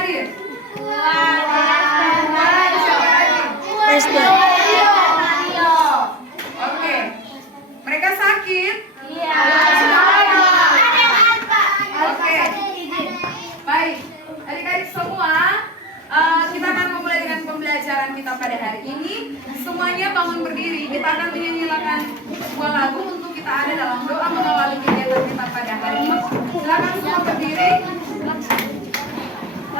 hadir? SD. Oke. Mereka sakit? Oke. Baik. Adik-adik semua, kita akan memulai dengan pembelajaran kita pada hari ini. Semuanya bangun berdiri. Kita akan menyanyikan sebuah lagu untuk kita ada dalam doa mengawali kegiatan kita pada hari ini. Silakan semua berdiri.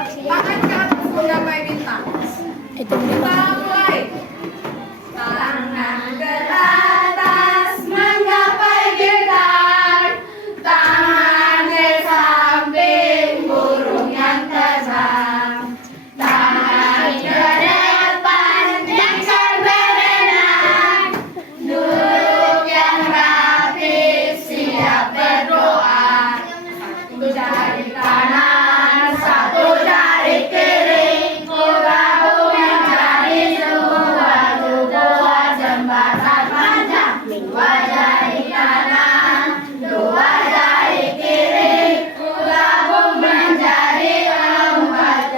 Tangan ke atas menggapai bintang. Kita mulai. Tangan ke atas menggapai bintang. Tangan di samping burung yang terbang. Tangan ke depan jengkol berenang. Duduk yang rapi siap berdoa. Satu jari kanan, satu jari kiri. Ku gabung menjadi dua jembatan panjang. Dua jari kanan, dua jari kiri. Ku gabung menjadi empat.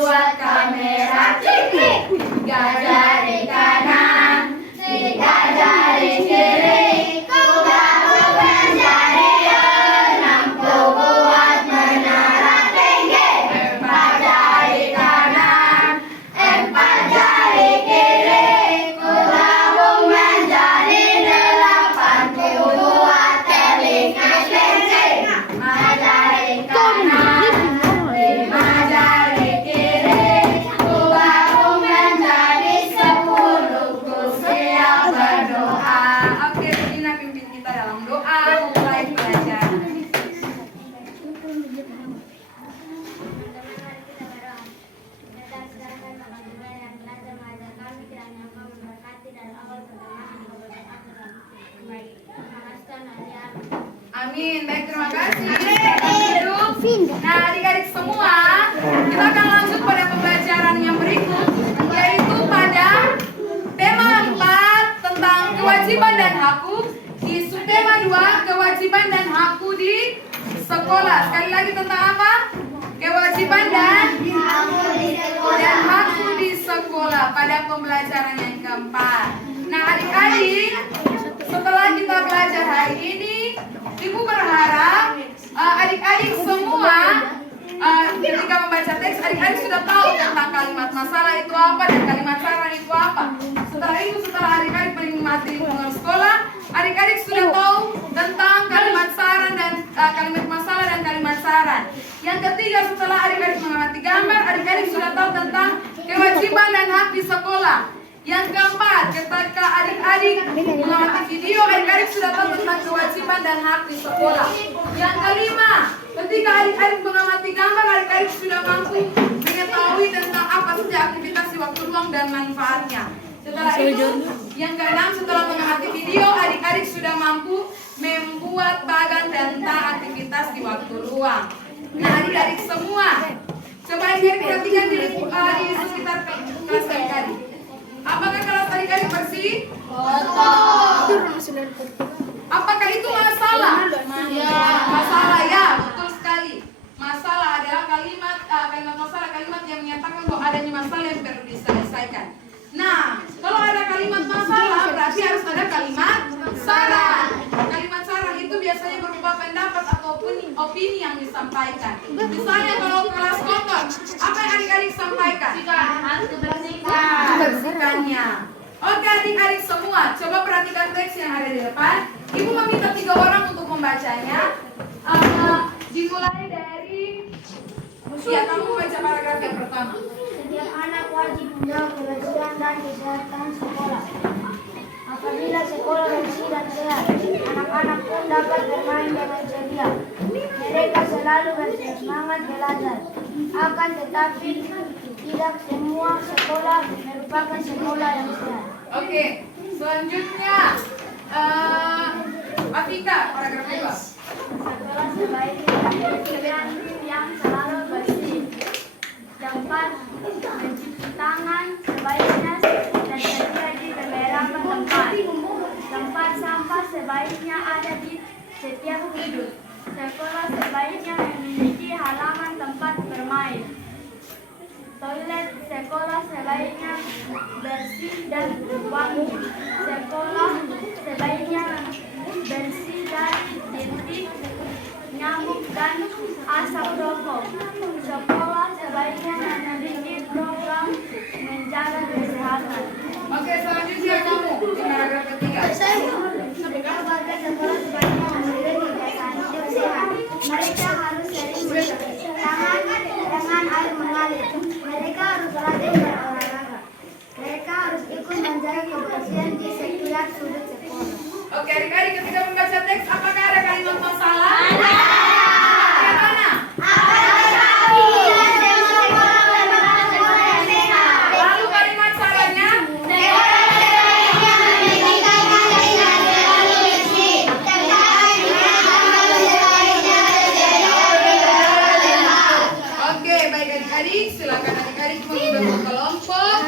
Buat kamera cekik. Tiga jari kanan, tiga jari kiri. Ku gabung menjadi enam. Ku buat menara tinggi. Empat jari kanan, empat jari kiri. Ku gabung menjadi delapan. Ku buat telinga kelinci. Lima jari kanan, lima jari kiri. Ku gabung menjadi 10. Ku siap berdoa. Oke, Dina pimpin kita dalam doa mulai pelajaran. Amin. Baik, terima kasih. Duduk. Nah, adik-adik semua, kita akan lanjut pada pembelajaran yang berikut, yaitu pada tema 4 tentang kewajiban dan hakku di subtema 2, kewajiban dan hakku di sekolah. Sekali lagi tentang apa? Kewajiban dan hakku di sekolah pada pembelajaran yang keempat. Nah, adik-adik, setelah kita belajar hari ini, Ibu berharap adik-adik semua ketika membaca teks, adik-adik sudah tahu tentang kalimat masalah itu apa dan kalimat saran itu apa. Setelah itu, setelah adik-adik menikmati lingkungan sekolah, adik-adik sudah tahu tentang kalimat saran dan kalimat masalah dan kalimat saran. Yang ketiga, setelah adik-adik mengamati gambar, adik-adik sudah tahu tentang kewajiban dan hak di sekolah. Yang keempat, ketika adik-adik mengamati video, adik-adik sudah tahu tentang kewajiban dan hak di sekolah. Yang kelima, ketika adik-adik mengamati gambar, adik-adik sudah mampu mengetahui tentang apa saja aktivitas di waktu luang dan manfaatnya. Setelah itu, yang keenam, setelah mengamati video, adik-adik sudah mampu membuat bagan tentang aktivitas di waktu luang. Nah, adik-adik semua, coba adik-adik perhatikan di sekitar kelas adik-adik. Apakah kelas adik-adik bersih? Betul. Apakah itu masalah? Masalah, ya, betul sekali. Masalah adalah kalimat masalah, kalimat yang menyatakan bahwa adanya masalah yang perlu diselesaikan. Nah, kalau ada kalimat masalah, berarti harus ada kalimat saran. Kalimat saran itu biasanya berupa pendapat ataupun opini yang disampaikan. Misalnya kalau kelas kotor, apa yang adik-adik sampaikan? Harus dibersihkan. Bersihkannya. Oke, adik-adik semua, coba perhatikan teks yang ada di depan. Ibu meminta 3 orang untuk membacanya. Dimulai dari ya, kamu baca paragraf yang pertama. Setiap anak wajib menjaga kebersihan dan kesehatan sekolah. Apabila sekolah bersih dan sehat, anak-anak pun dapat bermain dengan ceria. Mereka selalu bersemangat belajar. Akan tetapi, tidak semua sekolah merupakan sekolah yang sehat. Oke, selanjutnya Afika, paragraf 2. Sekolah sebaiknya yang selalu bersih. Tempat mencuci tangan sebaiknya dan sedia di beberapa tempat. Tempat sampah sebaiknya ada di setiap sudut. Sekolah sebaiknya memiliki halaman tempat bermain. Toilet sekolah sebaiknya bersih dan wangi. Sekolah sebaiknya bersih dari titik, nyamuk dan asap rokok. Sekolah sebaiknya memiliki program menjaga kesehatan. Oke, selanjutnya kamu di paragraf ketiga. Warga sekolah sebaiknya memiliki kebiasaan hidup sehat. Mereka harus sering mencuci tangan dengan air mengalir. Mereka harus rajin berolahraga. Mereka harus ikut menjaga kebersihan di setiap sudut sekolah. Oke, adik-adik ketika membaca teks, apakah ada kalimat masalah? Bagaimana? Lalu kalimat salahnya? Oke, baik adik-adik, silakan adik-adik membentuk kelompok.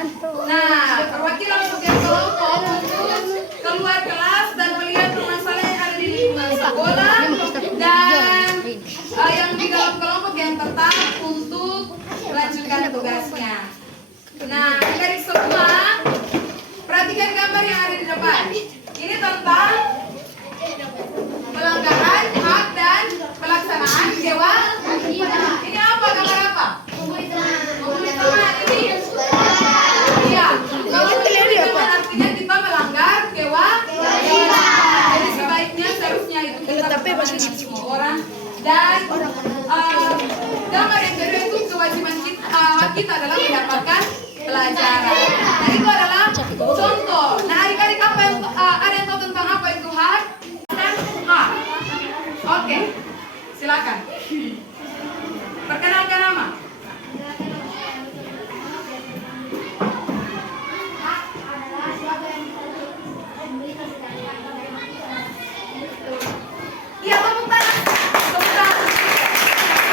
Nah, perwakilan setiap kelompok untuk keluar kelas dan melihat permasalahan yang ada di lingkungan sekolah dan yang di dalam kelompok yang tertarik untuk melanjutkan tugasnya. Nah, adik-adik semua, perhatikan gambar yang ada di depan. Ini tentang pelanggaran hak dan pelaksanaan kewajiban. Ini apa? Gambar apa? Membuli teman ini. Iya. Kalau membuli teman artinya kita melanggar kewajiban. Jadi sebaiknya seharusnya itu kita bersama dengan semua orang. Dan gambar yang kedua itu kewajiban kita, kita adalah mendapatkan pelajaran. Nah itu adalah contoh. Nah adik-adik apa yang ada yang tahu tentang apa itu hak dan hak? Oke, silakan. Perkenalkan nama. Iya, tepuk tangan. Tepuk tangan.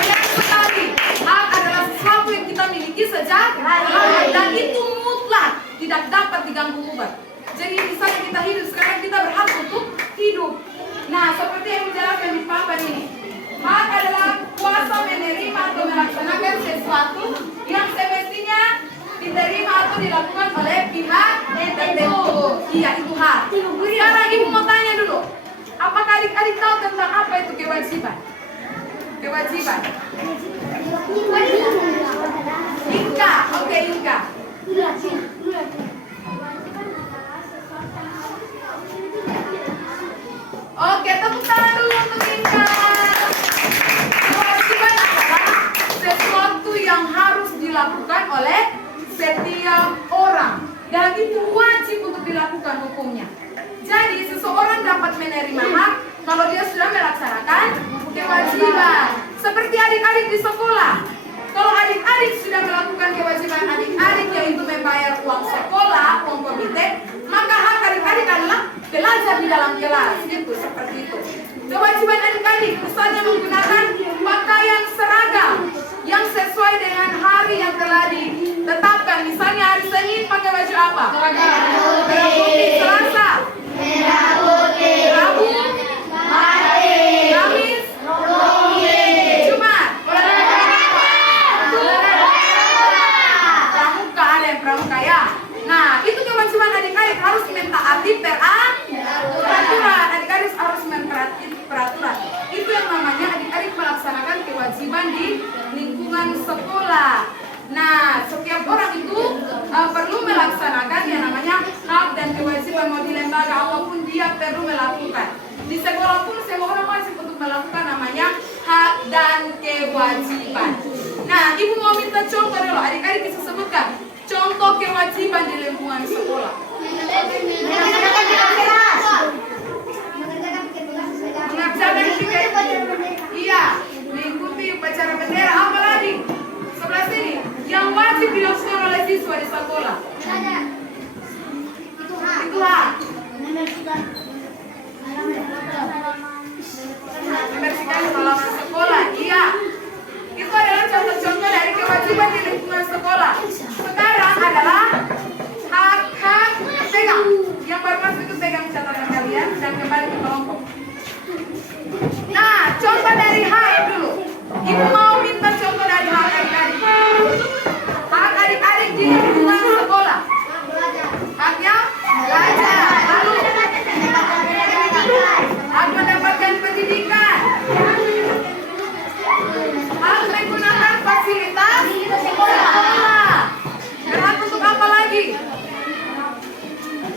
Yang sekali, hak adalah sesuatu yang kita miliki sejak lahir dan itu mutlak, tidak dapat diganggu-gugat. Jadi misalnya kita hidup sekarang, kita berhak untuk hidup. Nah, seperti yang dijelaskan di papan ini, hak adalah kuasa menerima atau melaksanakan sesuatu yang semestinya diterima atau dilakukan oleh pihak tertentu. Iya, itu hak. Sekarang ibu mau tanya dulu, apakah adik-adik tahu tentang apa itu kewajiban? Kewajiban. Inka, oke Inka. Oke, tepuk tangan dulu untuk Inka. Kewajiban adalah sesuatu yang harus dilakukan oleh setiap orang dan itu wajib untuk dilakukan hukumnya. Jadi seseorang dapat menerima hak kalau dia sudah melaksanakan kewajiban. Seperti adik-adik di sekolah. Kalau adik-adik sudah melakukan kewajiban adik-adik yaitu membayar uang sekolah, uang komite, maka hak adik-adik adalah belajar di dalam kelas. Gitu, seperti itu. Kewajiban adik-adik misalnya menggunakan pakaian seragam yang sesuai dengan hari yang telah ditetapkan. Misalnya hari Senin pakai baju apa? Merah putih. Selasa Rabu, Kamis, Jumat, Pramuka, ada yang pramuka ya. Nah, itu kewajiban adik-adik harus mentaati peraturan. Adik-adik harus mentaati peraturan. Itu yang namanya adik-adik melaksanakan kewajiban di lingkungan sekolah. Nah, setiap orang itu perlu melaksanakan yang namanya hak dan kewajiban, mau di lembaga apapun dia perlu melakukan. Di sekolah pun semua orang wajib untuk melakukan namanya hak dan kewajiban. Nah, ibu mau minta contoh dulu, adik-adik bisa sebutkan contoh kewajiban di lingkungan sekolah. Mengerjakan iya, mengikuti upacara bendera, apa lagi? Sebelah sini, yang wajib dilakukan oleh siswa di sekolah. Itu hak. Membersihkan halaman sekolah, iya. Itu adalah contoh-contoh dari kewajiban di lingkungan sekolah. Sekarang adalah hak-hak pegang. Yang baru masuk itu pegang catatan kalian dan kembali ke kelompok. Nah, contoh dari hak dulu. Ibu mau minta contoh dari hak adik-adik. Hak fasilitas sekolah. Berhak untuk apa lagi?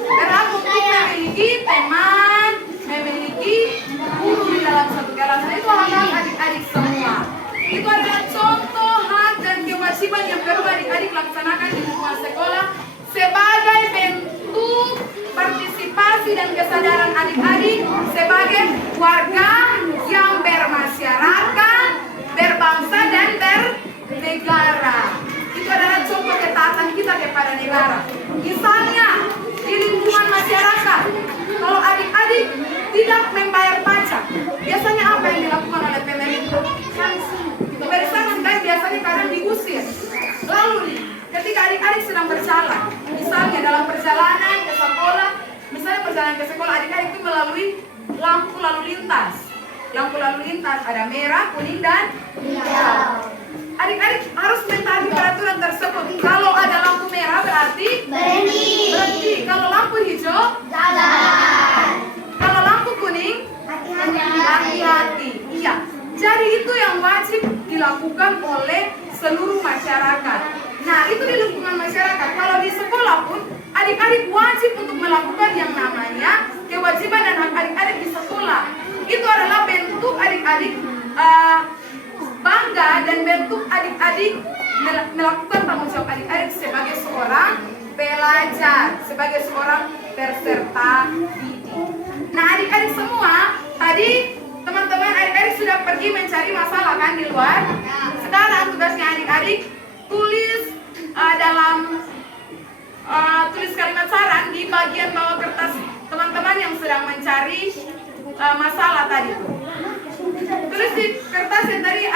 Berhak untuk memiliki teman, memiliki guru di dalam satu kelas. Itu hak adik-adik semua. Itu adalah contoh hak dan kewajiban yang perlu adik-adik laksanakan di lingkungan sekolah sebagai bentuk partisipasi dan kesadaran adik-adik sebagai warga yang bermasyarakat, berbangsa dan bernegara. Itu adalah contoh ketaatan kita kepada negara. Misalnya di lingkungan masyarakat, kalau adik-adik tidak membayar pajak, biasanya apa yang dilakukan oleh pemerintah? Memberi sanksi, kan biasanya kadang diusir. Lalu ketika adik-adik sedang berjalan, misalnya dalam perjalanan ke sekolah, misalnya perjalanan ke sekolah, adik-adik itu melalui lampu lalu lintas. Lampu lalu lintas ada merah, kuning, dan hijau. Adik-adik harus mentaati peraturan tersebut. Kalau ada lampu merah berarti berhenti. Kalau lampu hijau, jalan. Kalau lampu kuning, hati-hati. Iya. Jadi itu yang wajib dilakukan oleh seluruh masyarakat. Nah, itu di lingkungan masyarakat. Kalau di sekolah pun, adik-adik wajib untuk melakukan yang namanya kewajiban dan hak adik-adik di sekolah. Itu adalah bentuk adik-adik bangga dan bentuk adik-adik melakukan tanggung jawab adik-adik sebagai seorang pelajar, sebagai seorang peserta didik. Nah, adik-adik semua, tadi teman-teman adik-adik sudah pergi mencari masalah kan di luar. Sekarang tugasnya adik-adik tulis dalam tulis kalimat saran di bagian bawah kertas teman-teman yang sedang mencari masalah tadi. Tulis di kertas yang tadi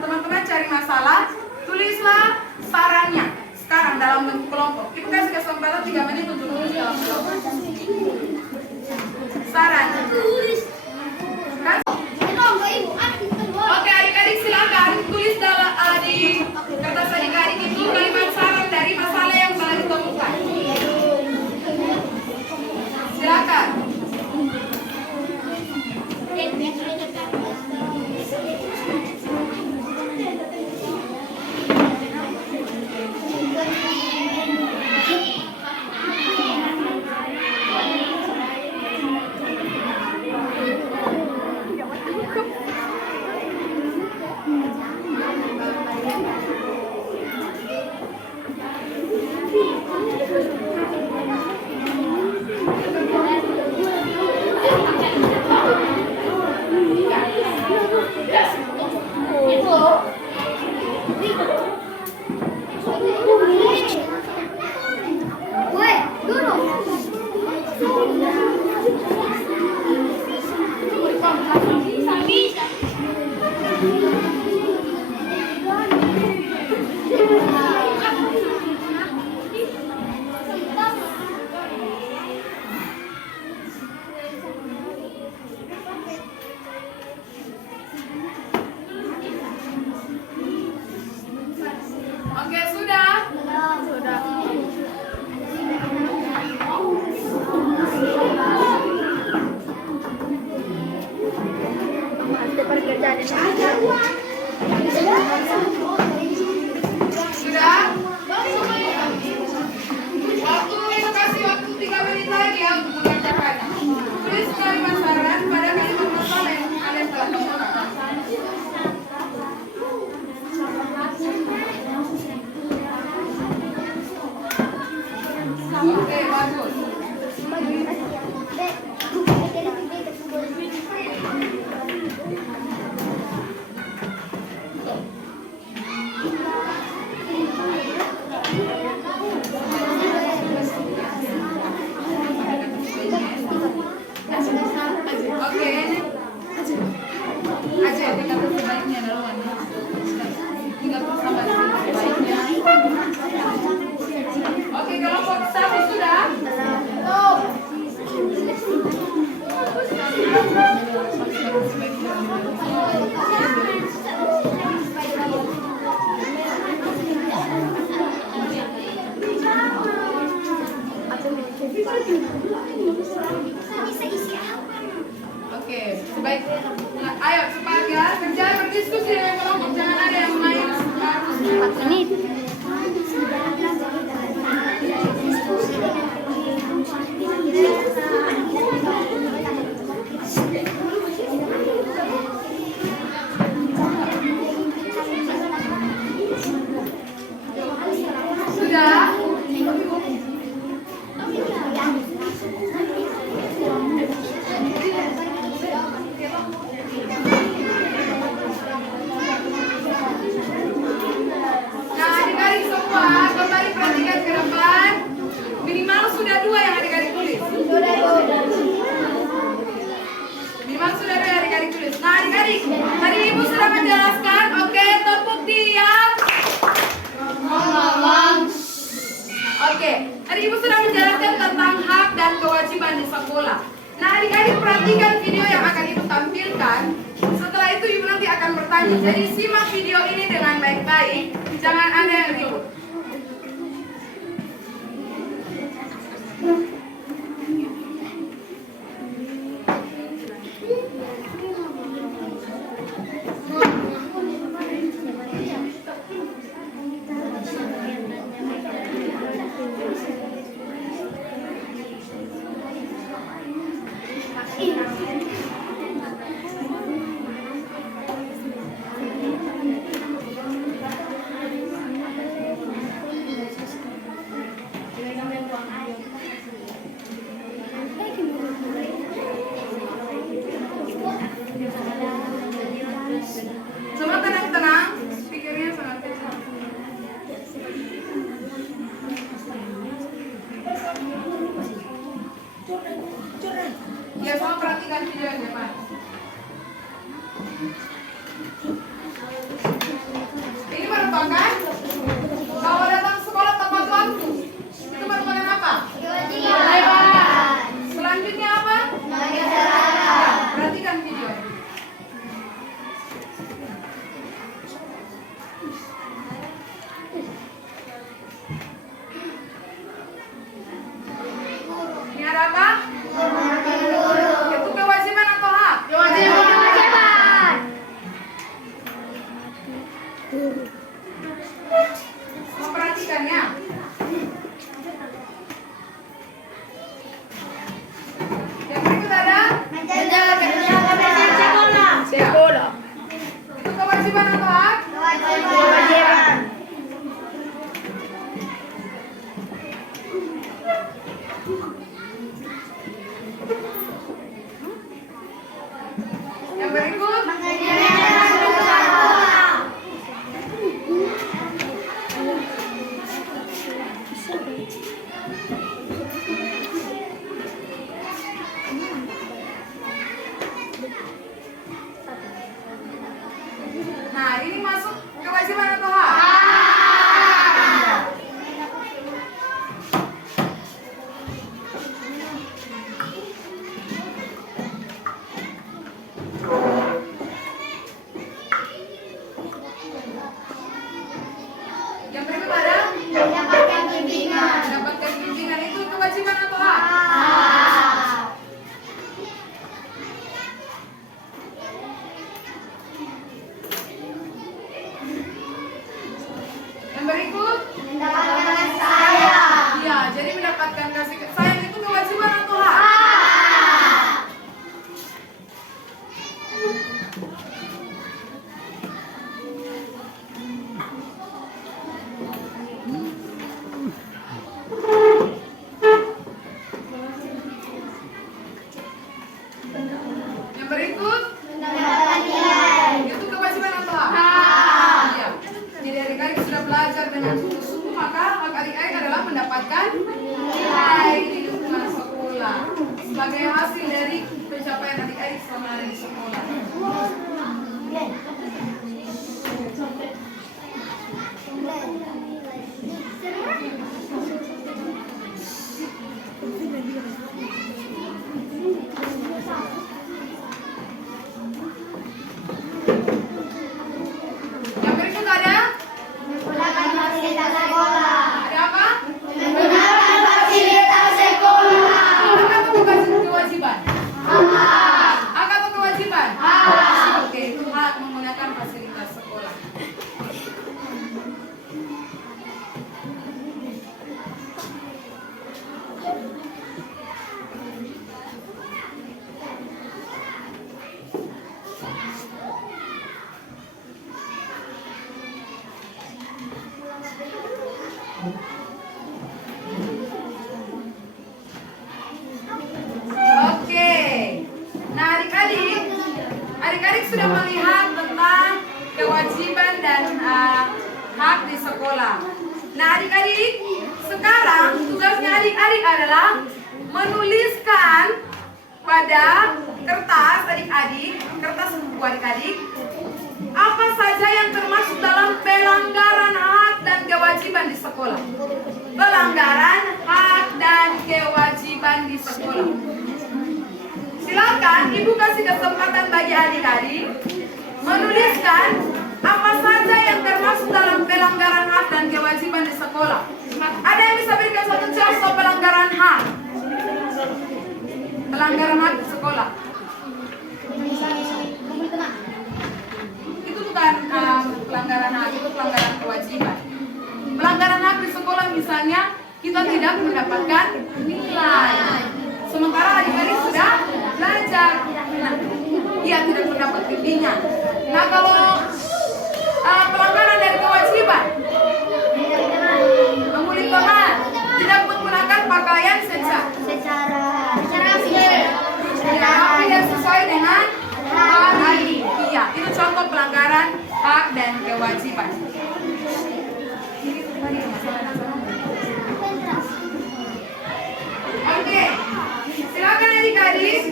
teman-teman cari masalah, tulislah sarannya sekarang dalam bentuk kelompok. Ibu kasih kesempatan 3 menit untuk tulis dalam kelompok. Saran. Oke, adik-adik silakan tulis di kertas adik-adik itu kalimat saran dari masalah yang telah ditemukan. Silakan. Oke, sudah. Sudah? Ibu kasih waktu 3 menit lagi ya untuk mengerjakan. Tulis kalimat saran pada kalimat masalah yang kalian telah temukan. Oke, bagus. perhatikan video yang akan Ibu tampilkan. Setelah itu Ibu nanti akan bertanya. Jadi simak video ini dengan baik-baik. Jangan ada yang ribut. Semua tenang-tenang, pikirnya sangat kecil. Ya, semua perhatikan videonya, Pak. Ini merupakan kalau datang sekolah tepat waktu. Itu merupakan apa? Selanjutnya apa? Ya, perhatikan video. Ini ada apa? Itu kewajiban atau hak? Kewajiban. Mau perhatikan ya. Yang berikut ada Sekolah. itu kewajiban atau hak? Kewajiban. Yang berikut nah ini masuk kewajiban atau hak? Yang berikut ada Mendapatkan bimbingan. mendapatkan bimbingan itu kewajiban atau hak? Yang berikut Mendapatkan sayang. iya, jadi mendapatkan kasih sayang itu kewajiban atau hak? Yang berikut Mendapatkan nilai. itu kewajiban atau hak? Iya. Jadi adik-adik sudah belajar dengan sungguh-sungguh, maka hak adik-adik adalah mendapatkan nilai di lingkungan sekolah sebagai hasil dari pencapaian adik-adik selama ada di sekolah. Yang berikut ada Menggunakan fasilitas sekolah. ada apa? Menggunakan fasilitas sekolah. Hak atau kewajiban? Hak atau kewajiban? Oke, itu hak menggunakan fasilitas sekolah. Oke. Nah, adik-adik sudah melihat tentang kewajiban dan hak di sekolah. Nah, adik-adik, sekarang tugasnya adik-adik adalah menuliskan pada kertas adik-adik, kertas buku adik-adik, apa saja yang termasuk dalam pelanggaran hak dan kewajiban di sekolah. Pelanggaran hak dan kewajiban di sekolah. Silakan Silakan Ibu kasih kesempatan bagi adik-adik menuliskan apa saja yang termasuk dalam pelanggaran hak dan kewajiban di sekolah. Ada yang bisa berikan satu contoh pelanggaran hak? Pelanggaran hak di sekolah. Itu bukan pelanggaran hak, itu pelanggaran kewajiban. Pelanggaran hak di sekolah misalnya kita tidak mendapatkan nilai, sementara adik-adik sudah belajar. Ia tidak mendapat bimbingan. Nah, kalau pelanggaran dari kewajiban, mengulik teman, tidak menggunakan pakaian secara rapi dan sesuai dengan hari. Iya, itu contoh pelanggaran hak dan kewajiban. Oke, silakan adik-adik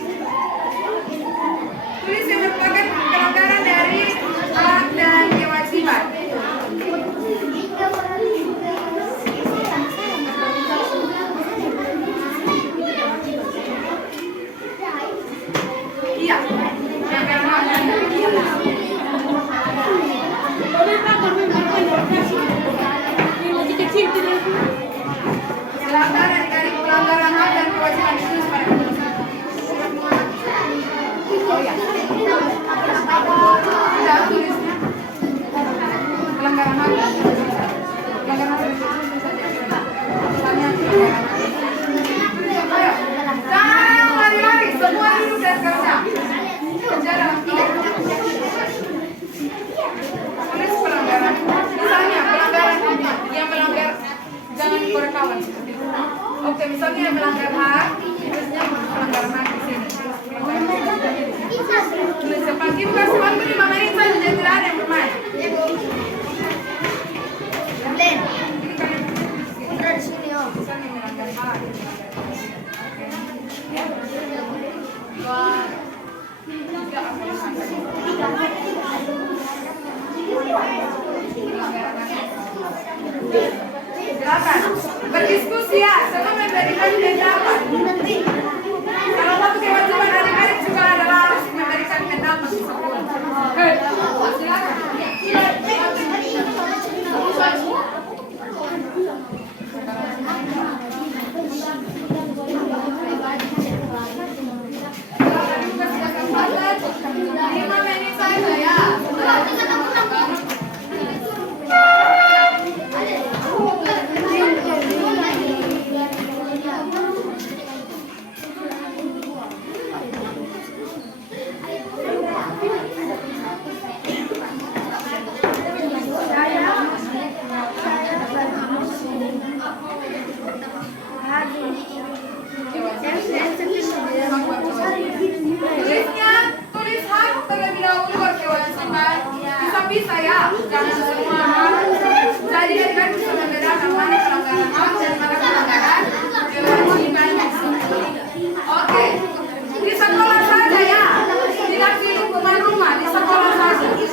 tulis yang merupakan pelanggaran dari hak dan kewajiban. Iya, pelanggaran hak dan kewajiban. Silakan adik-adik pelanggaran hak dan kewajiban ditulis pada kertas. Oh ya. Sudah tulisnya. Pelanggaran hak dan kewajiban. Pelanggaran hak dan kewajiban saja. Misalnya pelanggaran hak. Ayo. Jangan lari-lari, semua duduk dan kerja. Kerja dalam kelompok. Tulis pelanggaran. Misalnya pelanggaran yang melanggar, jangan korekawan seperti itu. Oke, misalnya yang melanggar hak, tulisnya pelanggaran hak di sini. Tulis cepat. Ibu kasih waktu 5 menit saja, jadi tidak ada yang bermain. Misalnya melanggar hak. Dua, tiga, silakan berdiskusi ya, semua memberikan pendapat. Salah satu kewajiban adik-adik juga adalah harus memberikan pendapat di sekolah. Silakan. Tulis hak terlebih dahulu baru kewajiban. Bisa ya, jangan semua hak. Jadi adik-adik bisa membedakan mana pelanggaran hak dan mana pelanggaran kewajiban. Oke, di sekolah saja ya, tidak di lingkungan rumah, di sekolah saja. Di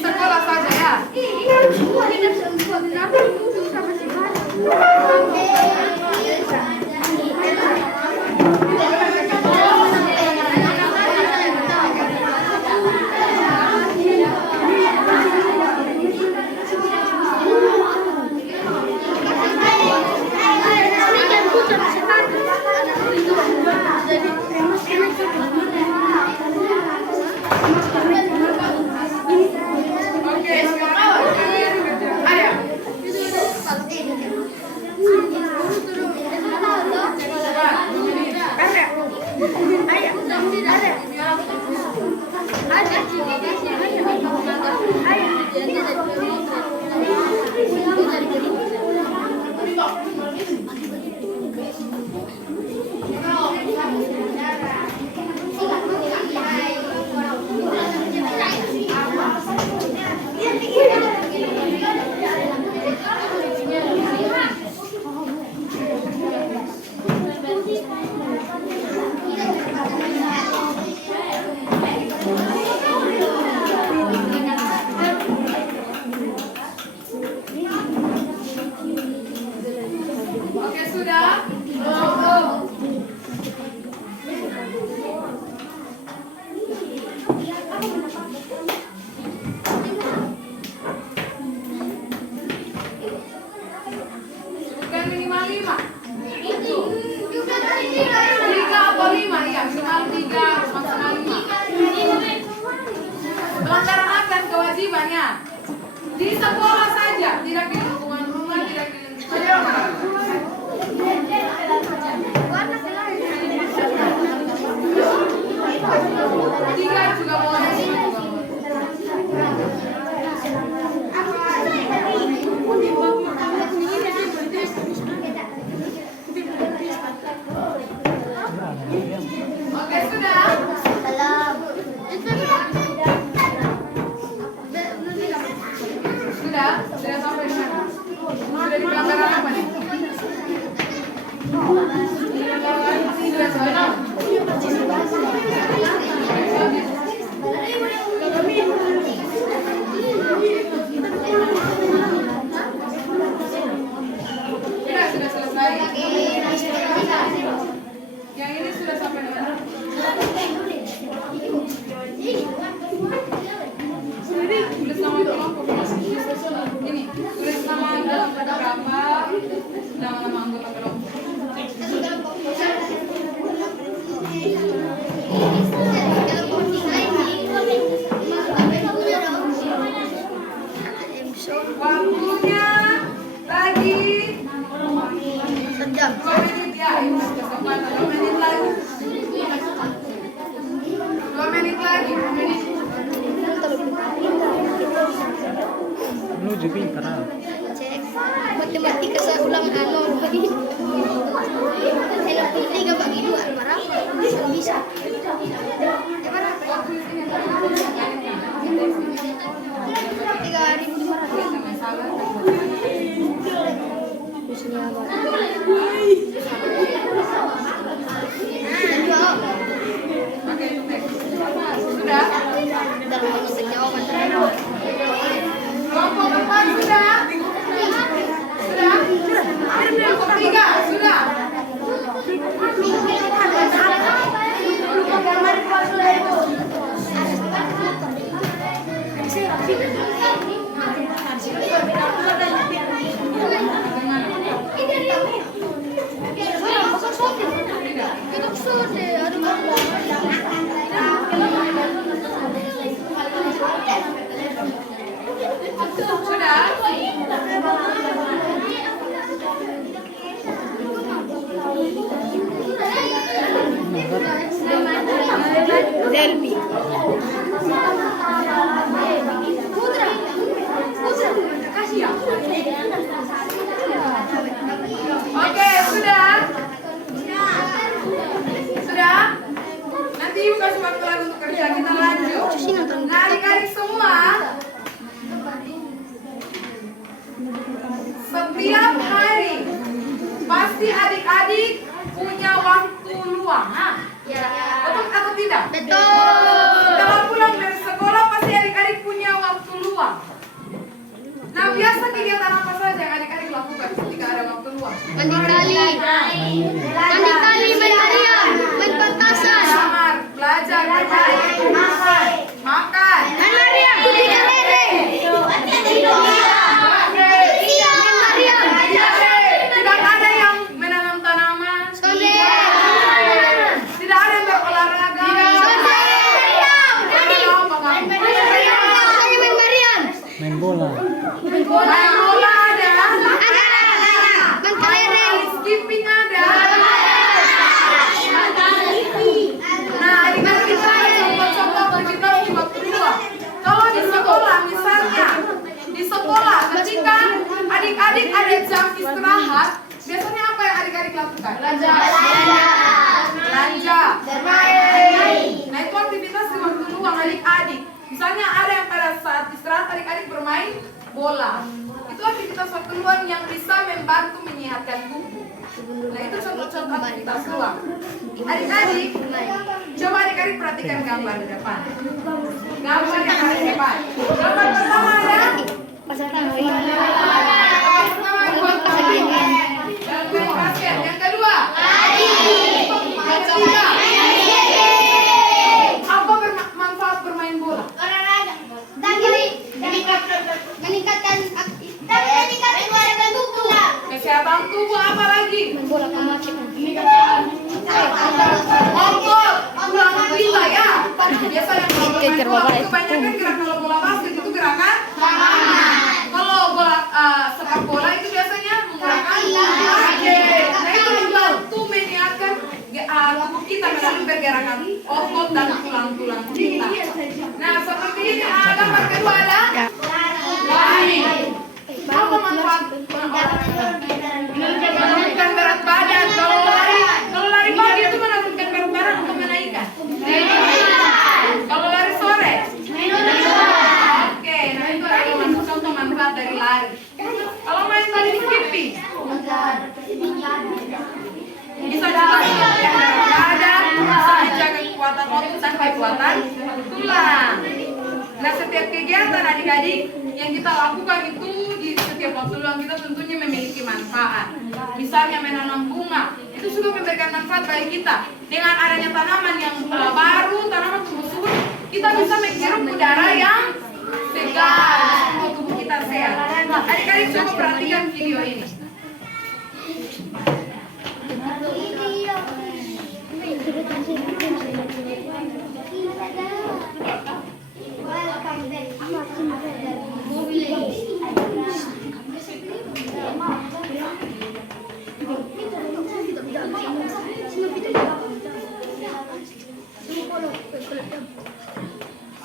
sekolah saja ya. Oke, ayo. Di sekolah saja, tidak di lingkungan rumah, tidak di lingkungan tiga juga boleh, juga boleh. Oke, sudah. Sudah sampai di mana? Sudah di pelanggaran apa nih? Sudah selesai. Sudah selesai. Yang ini sudah sampai di mana? Tulis nama kelompok. Ini tulis nama dalam berapa nama anggota kelompok. Waktunya lagi 2 menit ya, ini kesempatan 2 menit lagi. 2 menit lagi, 2 menit. Menuju pintar. Matematika saya ulang lagi. Saya pilih gak bagi 2 marah. Bisa. Sudah? Kelompok 4 sudah? Sudah? Kelompok 3 sudah? Delpi. Oke, sudah? Sudah? Nanti ibu kasih waktu lagi untuk kerja, kita lanjut. Nah, adik-adik semua, setiap hari pasti adik-adik punya waktu luang. Betul atau tidak? Betul. Setelah pulang dari sekolah pasti adik-adik punya waktu luang. Nah, biasa kegiatan apa saja yang adik-adik lakukan ketika ada waktu luang? Mandi kali, main tarian, main petasan, Kamar, belajar, bermain, makan, main larian, putih kelereng, tidak ada yang menanam tanaman, tidak ada yang berolahraga, Main bola. main bola ada, main kelereng, skipping ada. Nah, adik-adik kita contoh-contoh kita di waktu luang. Kalau di sekolah misalnya, di sekolah ketika adik-adik ada jam istirahat, biasanya apa yang adik-adik lakukan? Belanja, bermain. Nah, itu aktivitas di waktu luang adik-adik. Misalnya ada yang pada saat istirahat adik-adik bermain bola. Itu aktivitas waktu luang yang bisa membantu menyehatkan tubuh. Nah, itu contoh-contoh aktivitas luang. Adik-adik, coba adik-adik perhatikan gambar di depan. Gambar yang ada di depan. Gambar pertama ada? Main basket. Yang kedua? Yang ketiga? Apa manfaat bermain bola? meningkatkan meningkatkan tubuh. Kesehatan tubuh, apa lagi? Bola kaki. Otot, tulang gila ya. Biasanya kalau bermain bola kebanyakan gerakan bola basket itu gerakan tangan. tubuh kita melalui pergerakan otot dan tulang-tulang kita. Nah, seperti ini gambar kedua ada lari. Apa manfaat menurunkan berat badan? Kalau lari pagi itu menurunkan berat badan atau menaikkan? Kalau lari sore? Oke, nah itu adalah contoh manfaat dari lari. Kalau main tadi skipping, bisa juga menurunkan berat badan, bisa menjaga kekuatan otot dan kekuatan tulang. Nah, setiap kegiatan adik-adik yang kita lakukan itu di setiap waktu luang kita tentunya memiliki manfaat. Misalnya menanam bunga, itu juga memberikan manfaat bagi kita. Dengan adanya tanaman yang baru, tanaman tumbuh subur, kita bisa menghirup udara yang segar, untuk tubuh kita sehat. Adik-adik coba perhatikan video ini.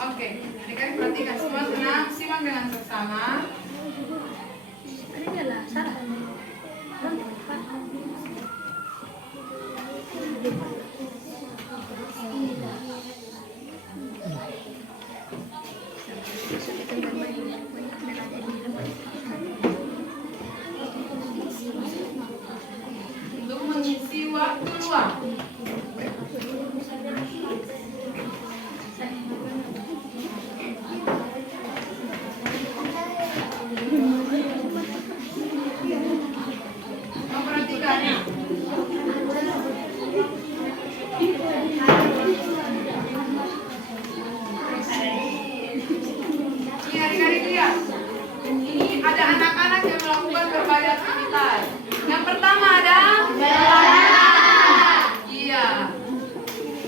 Oke, adik-adik perhatikan, semua tenang, simak dengan seksama. Untuk mengisi waktu luang. Memperhatikannya. Ini adik-adik lihat. Ini ada anak-anak yang melakukan berbagai aktivitas. Yang pertama ada iya,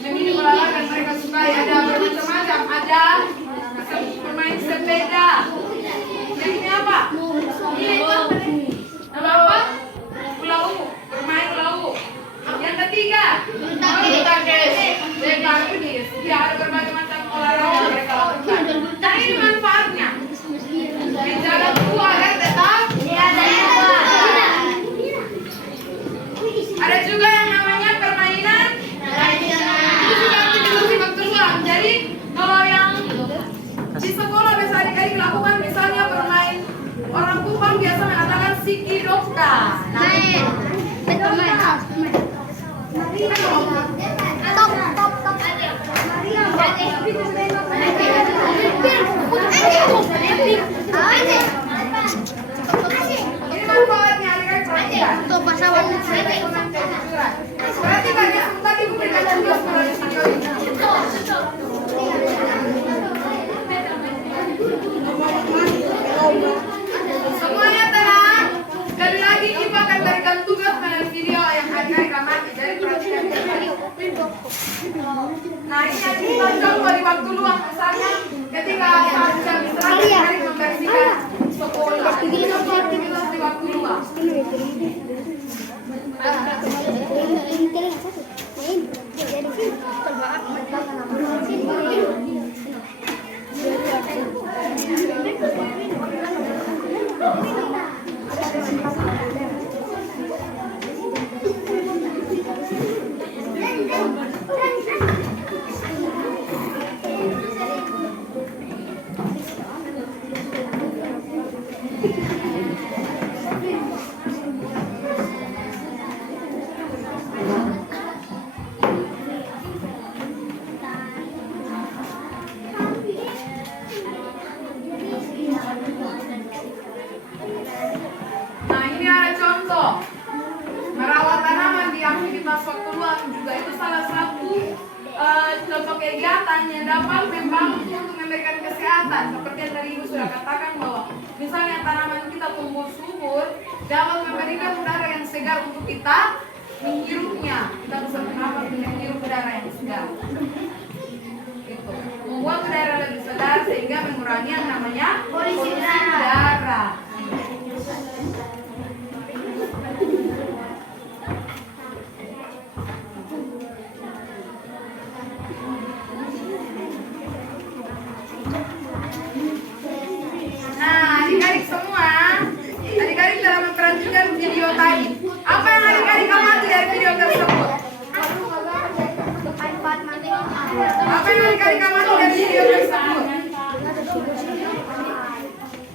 memilih olahraga yang mereka sukai. Ada bermacam-macam. Ada bermain sepeda. Ini apa? Nama apa? Ulau, bermain ulau. Yang ketiga, bulu tangkis. Ya, ada berbagai macam olahraga yang mereka lakukan. Nah, ini manfaatnya. Menjaga tubuh agar tetap ada juga yang namanya permainan. Itu juga aktivitas di waktu luang. Jadi kalau yang di sekolah biasa adik-adik lakukan misalnya bermain, orang Kupang biasa mengatakan sikidopka. Nah, ini manfaatnya adik-adik perhatikan. Perhatikan ya, tadi aku berikan tugas pada video ini. Semuanya tenang. Sekali lagi kita akan berikan tugas pada video yang adik-adik amati. Jadi perhatikan. Nah, ini aktivitas contoh di waktu luang. Misalnya ketika saat jam istirahat, adik-adik membersihkan sekolah. Ini contoh aktivitas di waktu luang. Nah, ini ada contoh merawat tanaman di aktivitas waktu luang juga itu salah satu contoh kegiatan yang dapat membantu untuk memberikan kesehatan. Seperti yang tadi Ibu sudah katakan bahwa misalnya tanaman kita tumbuh subur dapat memberikan udara yang segar untuk kita menghirupnya. Kita bisa bernafas menghirup udara yang segar. Gitu. Membuat udara lebih segar sehingga mengurangi yang namanya polusi udara. Apa yang adik-adik amati dari video tersebut?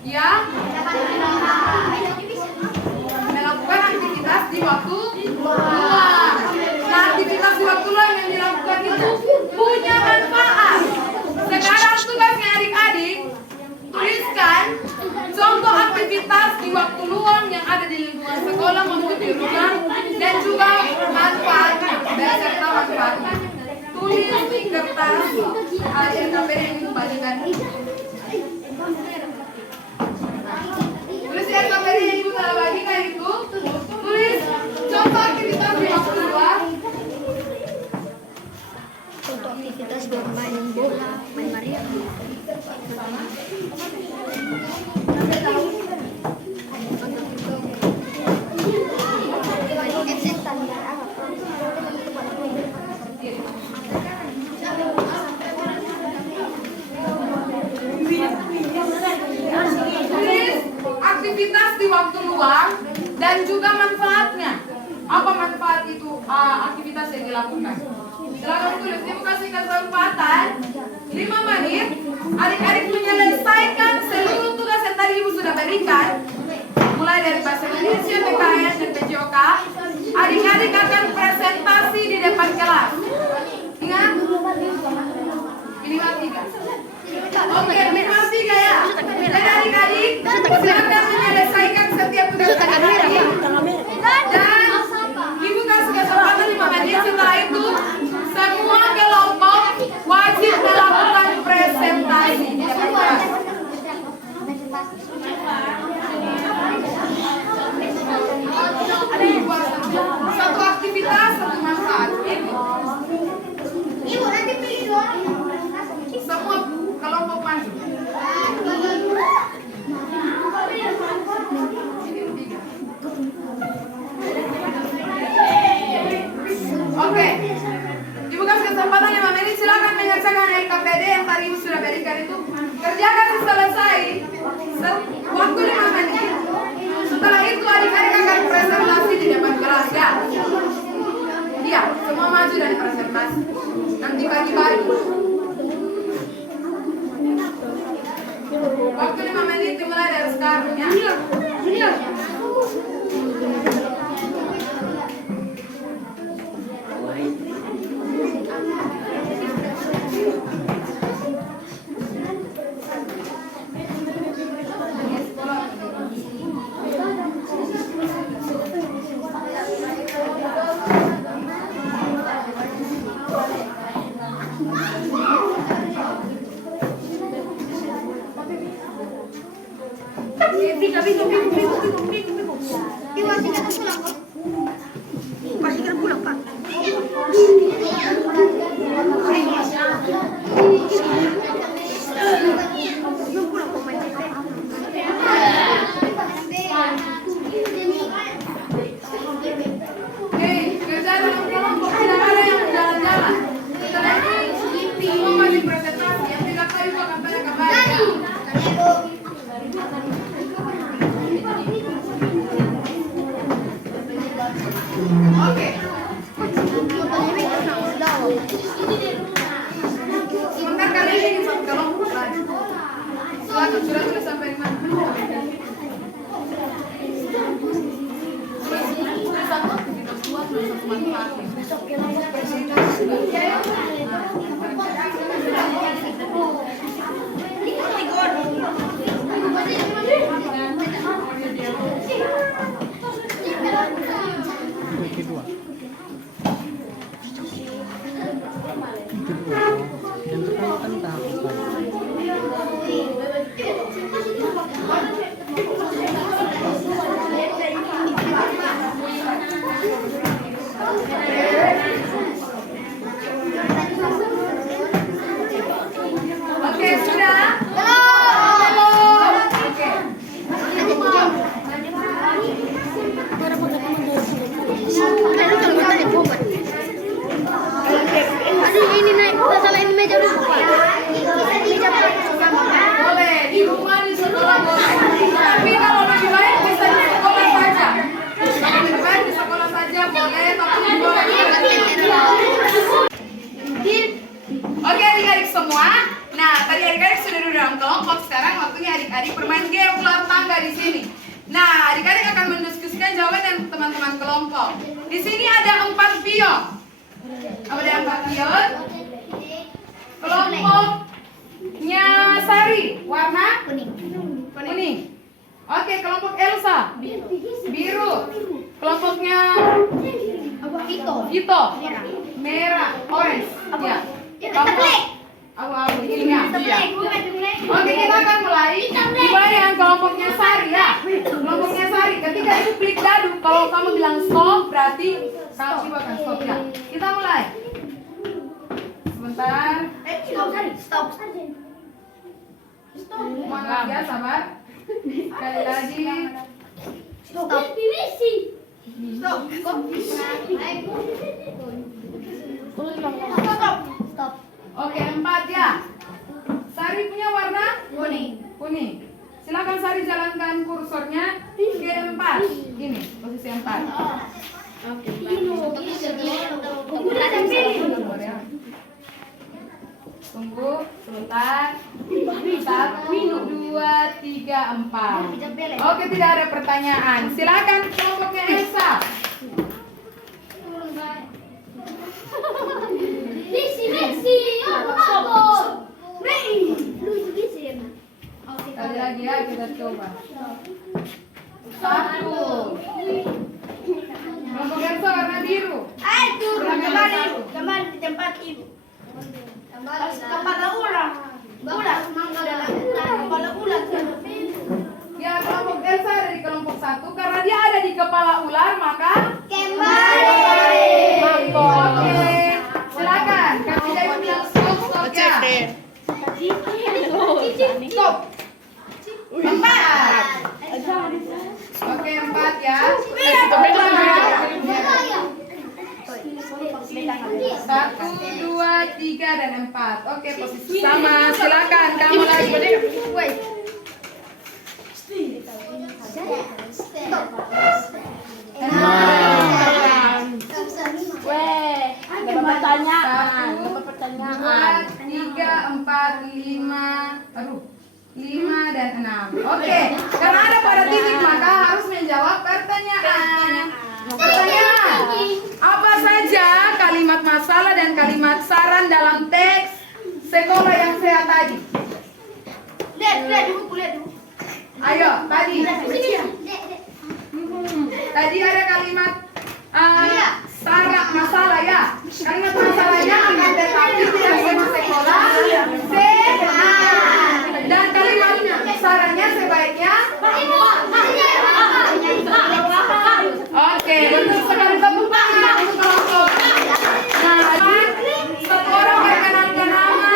Ya, melakukan aktivitas di waktu luang. Nah, aktivitas di waktu luang yang dilakukan itu punya manfaat. Sekarang tugasnya adik-adik, tuliskan contoh aktivitas di waktu luang yang ada di lingkungan sekolah maupun di rumah dan juga manfaatnya beserta manfaatnya. Tulis di kertas LKPD yang dikembalikan. Tulis di LKPD yang ibu telah bagikan itu. Tulis contoh aktivitas di waktu luang. Contoh aktivitas bermain bola, main Maria. Tulis aktivitas di waktu luang dan juga manfaatnya. Apa manfaat itu aktivitas yang dilakukan? Silakan tulis. Ibu kasih kesempatan 5 menit. Adik-adik menyelesaikan seluruh tugas yang tadi ibu sudah berikan. Mulai dari bahasa Indonesia, PKN, dan PJOK. Adik-adik akan presentasi di depan kelas. Ingat? Minimal 3. Oke, minimal 3 ya. Dan adik-adik silakan menyelesaikan setiap tugas adik-adik. Dan ibu kasih kesempatan 5 menit. Setelah itu semua kelompok wajib melakukan presentasi di depan kelas. Satu aktivitas, satu manfaat. Ibu nanti pilih doang. Semua kelompok maju. Oke. Ibu kasih kesempatan 5 menit. Silakan mengerjakan LKPD yang tadi ibu sudah berikan itu. Kerjakan selesai. Waktu 5 menit. Setelah itu adik-adik akan presentasi di depan kelas ya. Iya, semua maju dan presentasi. Nanti bagi-bagi. Waktu 5 menit dimulai dari sekarang ya. Kerja dalam kelompok tidak ada yang jalan-jalan. Setelah ini semua wajib presentasi. Yang tidak tahu ibu akan tanya kembali ya. Oke. Sebentar kali ini satu kelompok lagi. Silakan sudah tulis sampai mana? Tulis satu aktivitas luar, tulis satu manfaat. Kedua. Yang pertama kan tahap Oke, sudah? Oke. Aduh, ini naik. Masalah ini meja dulu, Pak. Boleh, di rumah, di sekolah boleh. Tapi kalau lebih baik bisa di sekolah saja. Kalau lebih baik di sekolah saja boleh, tapi boleh. semua. Nah, tadi adik-adik sudah duduk dalam kelompok. Sekarang waktunya adik-adik bermain game ular tangga di sini. Nah, adik-adik akan mendiskusikan jawaban dengan teman-teman kelompok. Di sini ada 4 pion. Ada 4 pion. Kelompoknya Sari, warna kuning. Oke, kelompok Elsa biru. Kelompoknya Vito merah, orange. Ya. Kelompok abu-abu ini ya. Oke, kita akan mulai dengan kelompoknya Sari ya. Kelompoknya Sari, ketika itu klik dadu, kalau kamu bilang stop berarti kamu juga akan stop ya. Kita mulai. Sebentar. Stop. Maaf ya, sabar. Sekali lagi. Stop. Oke, 4 ya. Sari punya warna kuning. Silakan Sari jalankan kursornya ke 4. Ini posisi 4. Tunggu sebentar. 1, 2, 3, 4. Oke, tidak ada pertanyaan. Silakan kelompoknya Elsa. Sekali lagi ya, kita coba. 1. Kelompok Elsa warna biru. Kembali di tempat ibu. Kepala ular. Kepala ular. Ya, kelompok Elsa ada di kelompok 1. Karena dia ada di kepala ular, maka Kembali. Oke, silakan. Kasih dari bilang stop ya. Stop. 4. Oke, 4 ya. 1, 2, 3 dan 4. Oke, posisi sama. Silakan kamu lagi. Ada pertanyaan. 1, 2, 3, 4, 5 dan 6. Oke, karena ada pada titik maka harus menjawab pertanyaan. Pertanyaan, apa saja kalimat masalah dan kalimat saran dalam teks sekolah yang sehat tadi? Lihat dulu. Ayo, tadi ada kalimat saran masalah ya. Kalimat masalahnya akan tetapi tidak semua sekolah sehat. Dan kalimat sarannya sebaiknya oke, betul sekali, tepuk tangan untuk kelompok. Nah, satu orang perkenalkan nama.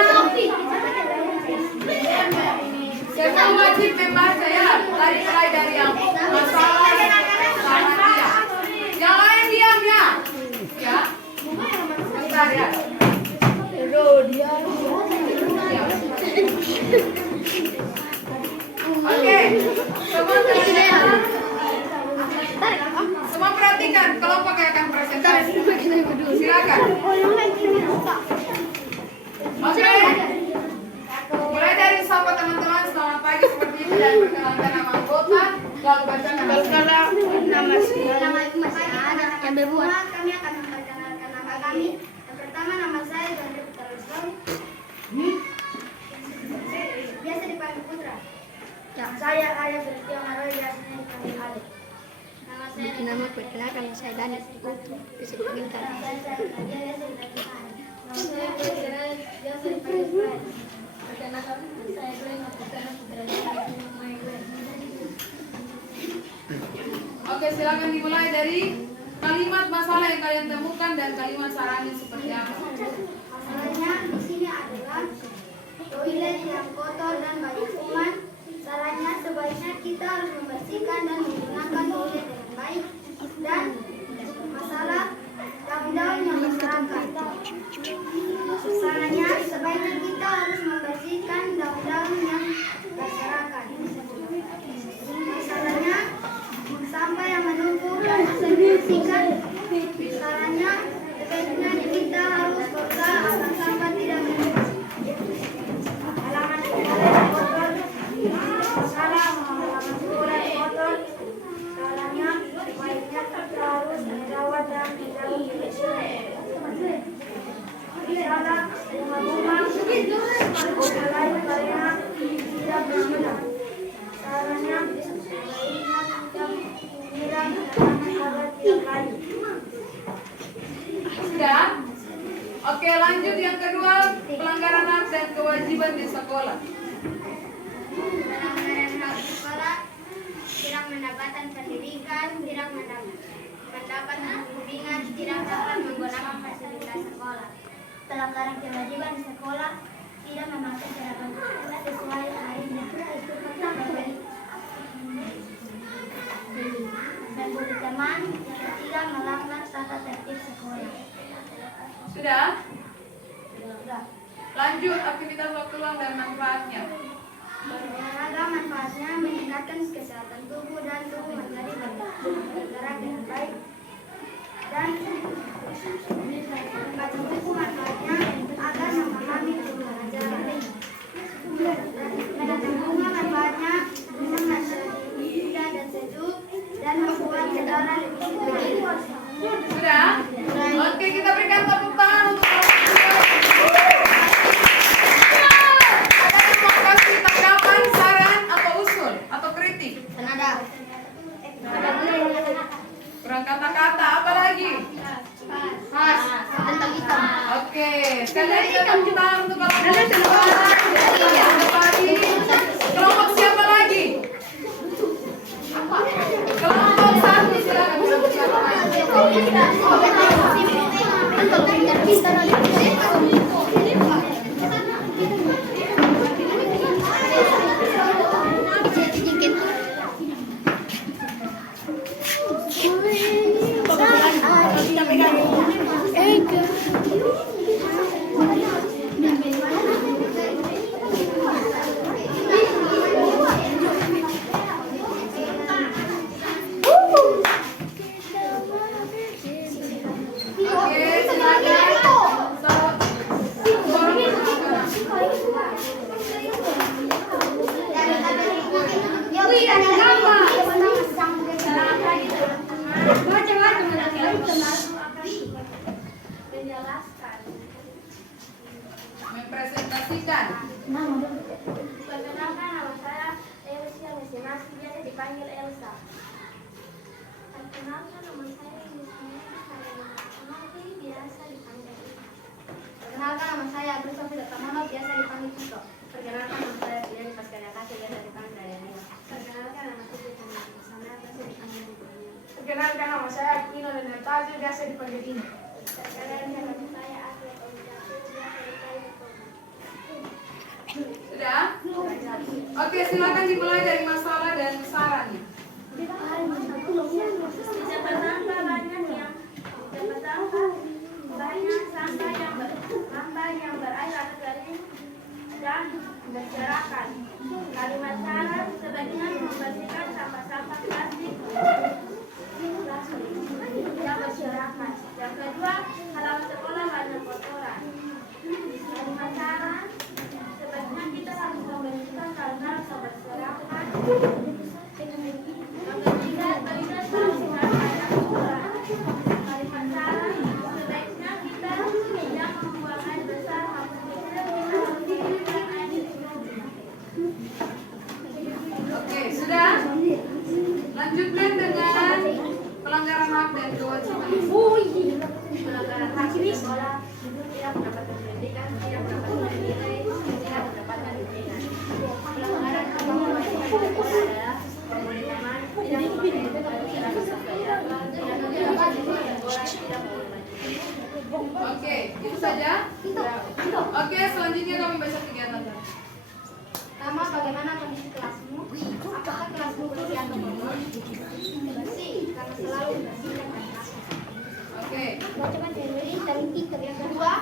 Semua wajib membaca ya. Tadi mulai dari yang masalah saran ya. Yang lain diam ya. Ya. Bentar ya. Oke, semua perhatikan kelompok yang akan presentasi. Silakan. Oke. Mulai dari sapa teman-teman, selamat pagi seperti itu dan perkenalkan nama anggota, lalu bacakan Nama ibu masih ada. Yang berbuat. Kami akan memperkenalkan nama kami. Yang pertama nama saya Gandhi Putra Islam. Biasa dipanggil Putra. Saya Arya Surityo Maroy, biasanya dipanggil Ale. Nama saya nama perkenalkan saya Dani Putu, bisa dipanggil Tara. Biasa dipanggil Tara. Nama saya biasa dipanggil Fred. Perkenalkan saya Glenn Putra Oke, silakan dimulai dari kalimat masalah yang kalian temukan dan kalimat sarannya seperti apa. Masalahnya di sini adalah toilet yang kotor dan banyak kuman. Sarannya sebaiknya kita harus membersihkan dan menggunakan toilet dengan baik. Dan masalah daun-daun yang berserakan. Sarannya sebaiknya kita harus membersihkan daun-daun yang berserakan. Masalahnya sampah yang menumpuk dan bisa dibersihkan. Sarannya sebaiknya kita harus berusaha agar sampah tidak menumpuk. berjalan bunga-bunga, mulai karena tidak berguna. Caranya baiknya tidak menyerang anak-anak tidak lain. Sudah? Oke, lanjut yang kedua, pelanggaran hak dan kewajiban di sekolah. Pelanggaran hak sekolah, tidak mendapatkan pendidikan, tidak mendapatkan bimbingan, tidak dapat menggunakan fasilitas sekolah. Pelanggaran kewajiban di sekolah, tidak memakai seragam sesuai harinya. Membuli teman, tidak melanggar tata tertib sekolah. Sudah? Sudah. Lanjut aktivitas waktu luang dan manfaatnya. Berolahraga manfaatnya meningkatkan kesehatan tubuh dan tubuh menjadi bergerak dengan baik. Dan membaca buku manfaatnya agar memahami pelajaran. Menanam bunga manfaatnya bisa menjadi indah dan sejuk dan membuat udara lebih segar. Sudah? Oke, kita berikan tepuk tangan untuk ada yang mau kasih tanggapan, saran, atau usul, atau kritik? Senada. Kurang kata-kata, apa lagi? Pas. Tentang hitam. Oke, sekali lagi tepuk tangan untuk kelompok kelompok siapa lagi? Kelompok satu, silakan kelompok siapa lagi? Oke, silakan. Mempresentasikan. Perkenalkan, nama saya Elsa Mesinasi, biasa dipanggil Elsa. Perkenalkan, nama saya Mesinasi, biasa dipanggil Ika. Perkenalkan, nama saya Abdul Sofi Datamono, biasa dipanggil Kito. Perkenalkan, nama saya Pilihan Pascana Kasih, biasa dipanggil Dayania. Perkenalkan, nama saya Pilihan Pascana, biasa dipanggil Dayania. Perkenalkan, nama saya Aquino dan Natasha, biasa dipanggil Ina. Perkenalkan, nama saya Atlet Omjati, biasa dipanggil Tom. Sudah? Oke, silakan dimulai dari masalah dan sarannya. Pertama, banyak sampah yang berair atau kering dan berserakan. Kalimat saran sebaiknya membersihkan sampah-sampah plastik yang berserakan. Yang kedua, halaman sekolah banyak kotoran. Kalimat saran sebaiknya kita harus membersihkan karena berserakan. Yang ketiga, berikan solusikan banyak kotoran. Kalimat saran sebaiknya kita tidak membuang air besar, harus mengurangi air di rumah. Oke, sudah? Lanjutkan dengan pelanggaran hak dan kewajiban. Pelanggaran hak di sekolah, tidak mendapatkan pendidikan, tidak mendapatkan nilai, tidak mendapatkan bimbingan. Pelanggaran hak dan kewajiban di sekolah adalah memberi teman, tidak memakai seragam sekolah, tidak mendapatkan sekolah, tidak menggunakan. Oke, itu saja? Oke, selanjutnya kami baca kegiatan. Pertama, bagaimana kondisi kelasmu? Apakah kelasmu bersih atau kotor? Bersih, karena selalu bersih dan rapi. Oke, Yang kedua,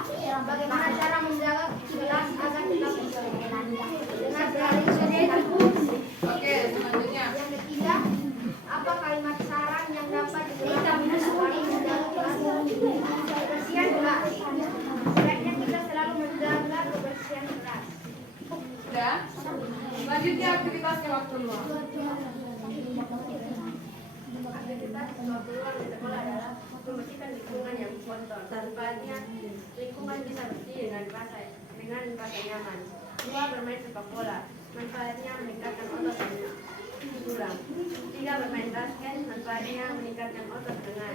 bagaimana cara menjaga kelas agar tetap bersih? Dengan selalu sediakan. oke, selanjutnya. Yang ketiga, apa kalimat saran yang dapat diberikan supaya menjaga kelas? Kebersihan kelas. Sebaiknya kita selalu menjaga kebersihan kelas. Sudah? Selanjutnya aktivitasnya waktu luang. Aktivitas waktu luang di sekolah adalah membersihkan lingkungan yang kotor. Tanpanya lingkungan bisa bersih dengan rasa nyaman. 2. Bermain sepak bola. Manfaatnya meningkatkan otot dan tulang. 3. Bermain basket. Manfaatnya meningkatkan otot lengan.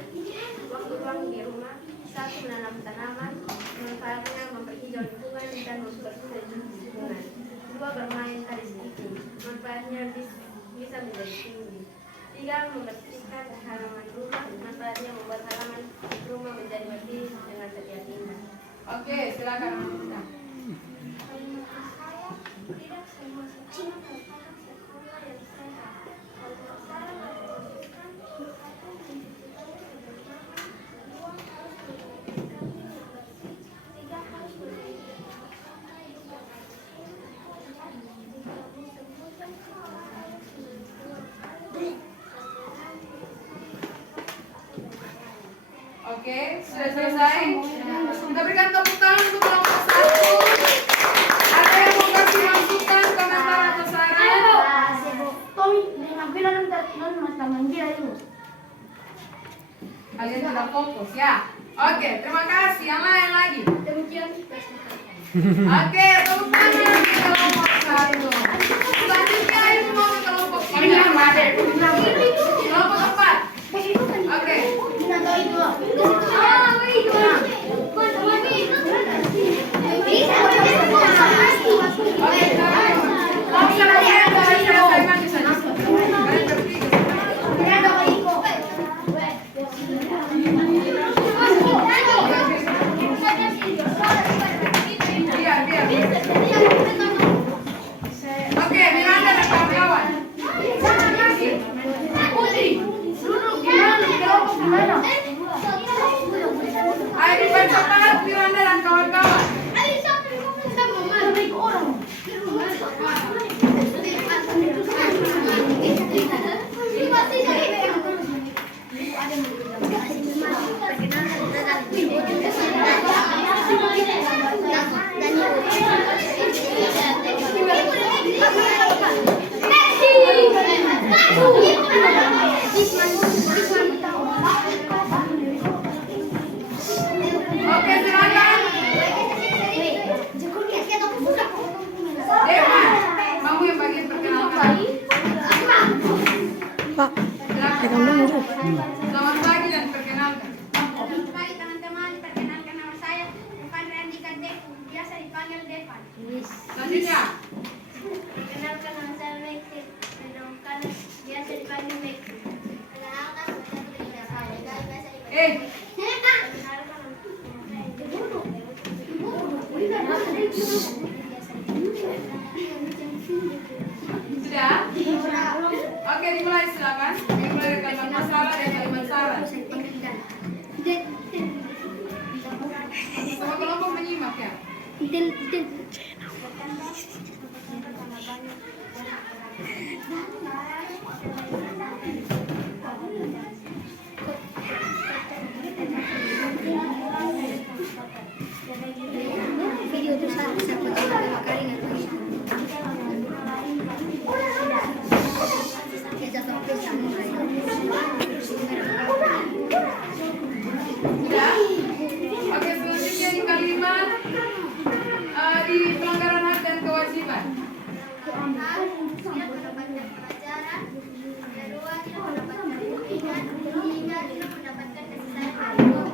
Waktu luang di rumah. 1. Menanam tanaman. Manfaatnya memperhijau lingkungan dan membersihkan lingkungan. 2. Bermain tali skipping. Manfaatnya bisa menjadi tinggi. 3. Membersihkan halaman rumah. Manfaatnya membuat halaman rumah menjadi bersih dengan setiap indah. Oke, silakan. Tidak semua sekolah merupakan sekolah yang sehat. Kalau cara memutuskan satu pendidikan sederhana, 2 harus berpendidikan yang bersih, 3 harus berpendidikan sampai juga bersih, 4 jika disebutkan sekolah harus Oke, sudah selesai. Kita berikan tepuk tangan untuk kelompok 1. Ada yang mau kasih masukan, komentar atau saran? Kalian tidak fokus ya. Oke, terima kasih. Yang lain lagi. Oke, tepuk tangan untuk kelompok 1. Selanjutnya ibu mau ke kelompok 3. Kelompok 4. Oke. Oke, Miranda dan kawan-kawan. Ayo dipercepat Miranda dan kawan-kawan. Oke, silakan. Dewan, kamu yang bagian perkenalkan. Pak, pegang dulu. Selamat pagi dan perkenalkan. Selamat pagi teman-teman, perkenalkan nama saya Evan Randika Deku, biasa dipanggil Devan. Selanjutnya. Perkenalkan nama saya Mekti, perkenalkan biasa dipanggil Mekti. Perkenalkan nama saya Putri Dasari, biasa dipanggil Sudah? Oke, dimulai silakan. Dimulai dari kalimat masalah dan kalimat saran. Semua kelompok menyimak ya. Video itu saya pertama kali Sudah? Oke, selanjutnya di kalimat di pelanggaran hak dan kewajiban. tidak mendapatkan pelajaran, kedua tidak mendapatkan bimbingan, ketiga tidak mendapatkan kasih sayang dari orang tua.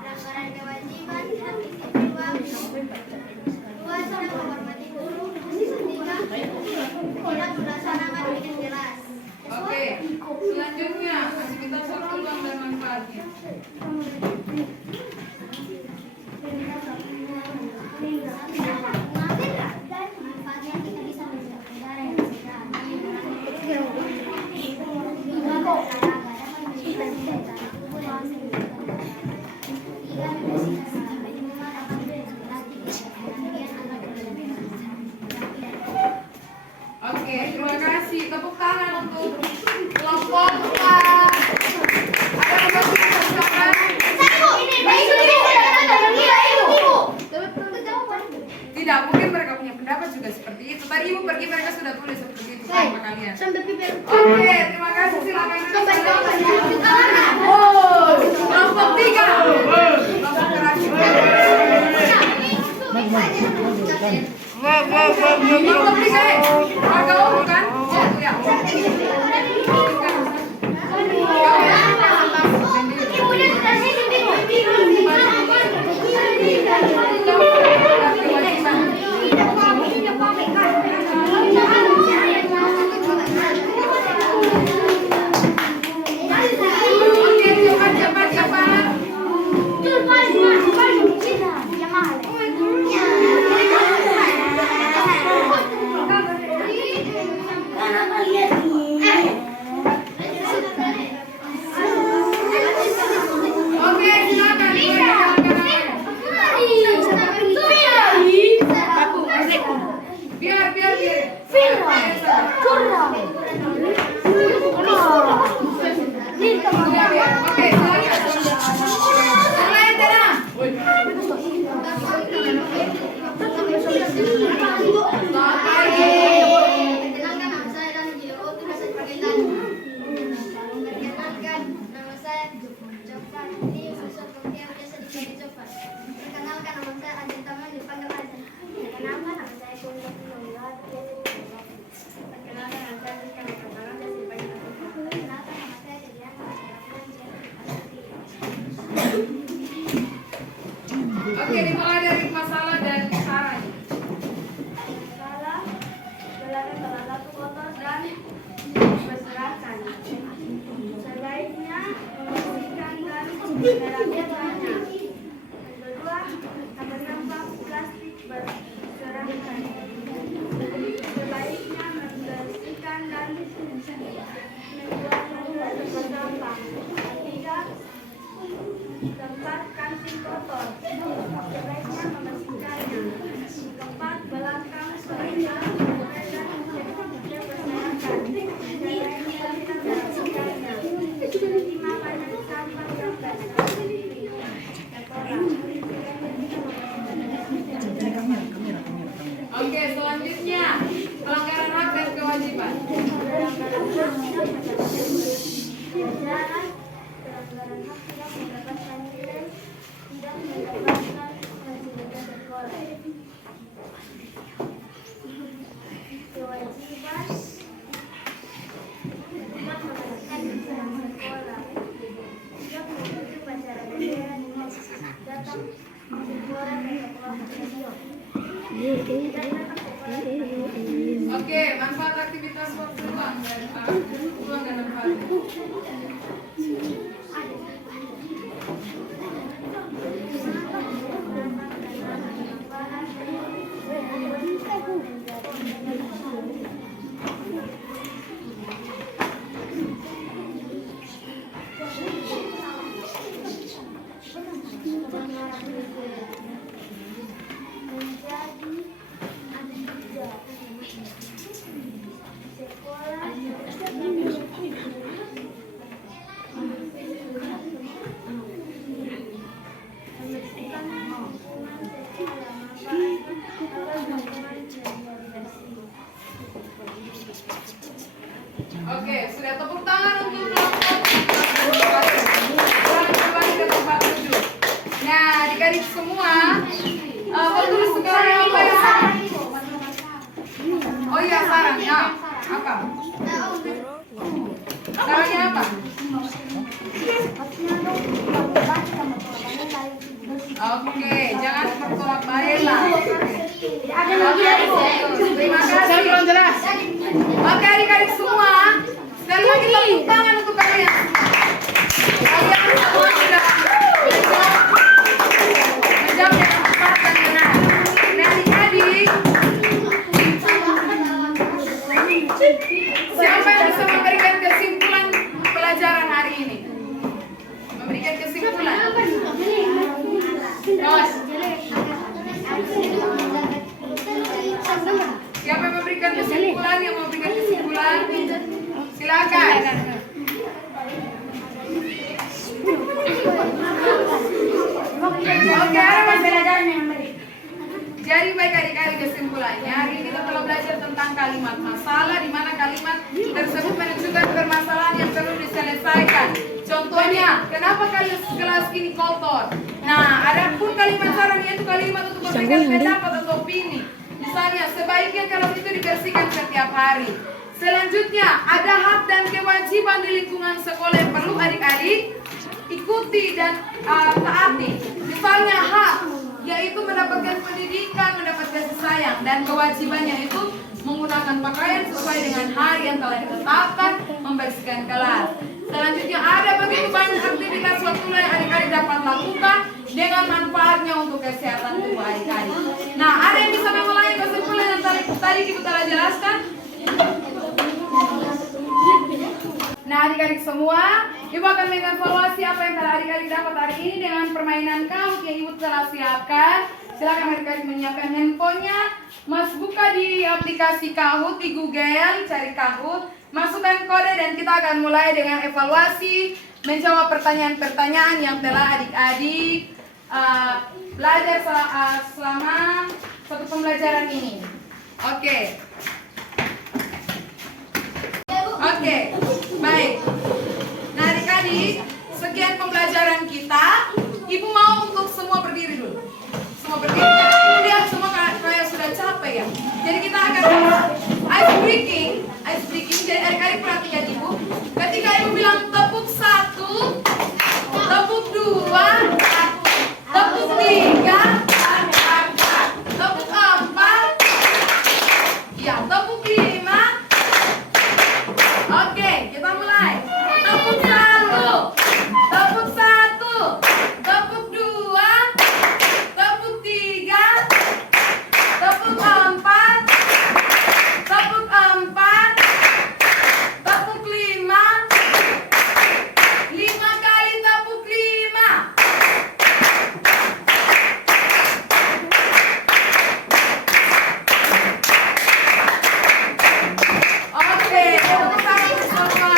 Pelanggaran kewajiban tidak istimewa, kedua tidak menghormati guru, ketiga tidak melaksanakan dengan jelas. Oke, selanjutnya aktivitas waktu luang dan manfaatnya. Manfaatnya kita bisa menjaga udara yang segar, Oke, terima kasih. Tepuk tangan untuk kelompok 4. Ada yang mau diucapkan? Tidak, mungkin mereka punya pendapat juga seperti itu. Tadi ibu pergi mereka sudah tulis seperti itu sama kalian. Oke, terima kasih. Silakan. Kelompok 3. Kelompok terakhir. Itu bisa harga umum kan? Oh ya. Oke, dimulai dari masalah dan saran. Masalah belajar salah satu kotor dan berserakan. Sebaiknya membersihkan dan merapikannya. Kedua, menambah plastik berserakan. Sebaiknya membersihkan dan membuangnya ke sampah. Ketiga, tempat kancing kotor. Sebaiknya membersihkannya. Keempat, belakang sepeda dan berserakan. Sebaiknya membersihkannya. Lima, banyak sampah yang Oke, selanjutnya pelanggaran hak dan kewajiban. pelanggaran hak tidak mendapatkan nilai, tidak mendapatkan fasilitas sekolah. Kewajiban tidak mendapatkan ijazah sekolah, tidak mengikuti upacara bendera dengan datang ke sekolah dan sekolah radio. Tidak datang ke sekolah. Oke, manfaat aktivitas waktu luang dan manfaat. Oke, sudah tepuk tangan untuk kembali ke tempat duduk. Nah, adik-adik semua, bertulis sekarang apa ya? Oh iya, sarannya apa? Sarannya apa? Oke, jangan bertolak balik. Terima kasih. Oke, adik-adik semua, sekali lagi tepuk tangan untuk kalian semua. Kalian semua sudah menjawab dengan tepat dan benar. Nah, adik-adik, siapa yang bisa memberikan kesimpulan pelajaran hari ini? Memberikan kesimpulan. Nos. Siapa yang memberikan kesimpulan? Yang memberikan kesimpulan? Silakan. Oke, jadi baik adik-adik, kesimpulannya hari ini kita telah belajar tentang kalimat masalah, di mana kalimat tersebut menunjukkan permasalahan yang perlu diselesaikan. Contohnya, kenapa kelas ini kotor? Nah, ada pun kalimat saran yaitu kalimat untuk memberikan pendapat atau opini. Misalnya, sebaiknya kelas itu dibersihkan setiap hari. Selanjutnya, ada hak dan kewajiban di lingkungan sekolah yang perlu adik-adik ikuti dan taati. Misalnya hak, yaitu mendapatkan pendidikan, mendapat kasih sayang, dan kewajibannya itu menggunakan pakaian sesuai dengan hari yang telah ditetapkan, membersihkan kelas. Selanjutnya ada begitu banyak aktivitas waktu yang adik-adik dapat lakukan dengan manfaatnya untuk kesehatan tubuh adik-adik. Nah, ada yang bisa mengulangi kesimpulan yang tadi Ibu telah jelaskan? Nah, adik-adik semua, Ibu akan mengevaluasi apa yang telah adik-adik dapat hari ini dengan permainan Kahoot yang Ibu telah siapkan. Silakan adik-adik menyiapkan handphonenya. Mas buka di aplikasi Kahoot di Google, cari Kahoot, masukkan kode dan kita akan mulai dengan evaluasi, menjawab pertanyaan-pertanyaan yang telah adik-adik belajar selama satu pembelajaran ini. Oke, baik. Nah adik-adik, sekian pembelajaran kita. Ibu mau untuk semua berdiri dulu. Semua berdiri. Lihat semua kayak sudah capek ya. Jadi kita akan ice breaking. Jadi adik-adik perhatikan Ibu. Ketika Ibu bilang tepuk 1, tepuk 2, tepuk 3, tepuk 4, ya tepuk 5. Oke, kita mulai. Tepuk 1, tepuk 1, tepuk 2, tepuk 3, tepuk 4, tepuk 4, tepuk 5, 5 kali tepuk 5. Oke, tepuk tangan semua.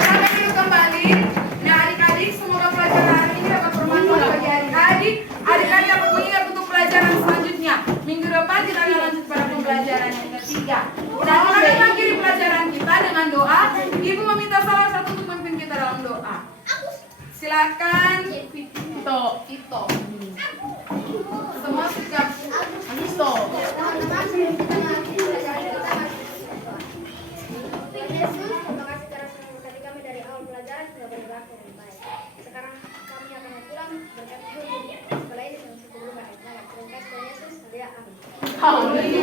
Sampai kita kembali. Nah adik-adik, semoga pelajaran hari ini dapat bermanfaat bagi adik-adik. Adik-adik dapat mengingat untuk pelajaran selanjutnya. Minggu depan kita akan lanjut pada pembelajaran yang ketiga. Nah kita akan mengakhiri pelajaran kita dengan doa. Ibu meminta salah satu untuk memimpin kita dalam doa. Silakan. Ito. Semua sikap. Ito. Yesus, terima kasih karena tadi kami dari awal pelajaran sudah berlaku dengan baik. Sekarang kami akan pulang berkat Tuhan sekolah ini dengan suku bunga. Terima kasih Yesus, amin. Haleluya.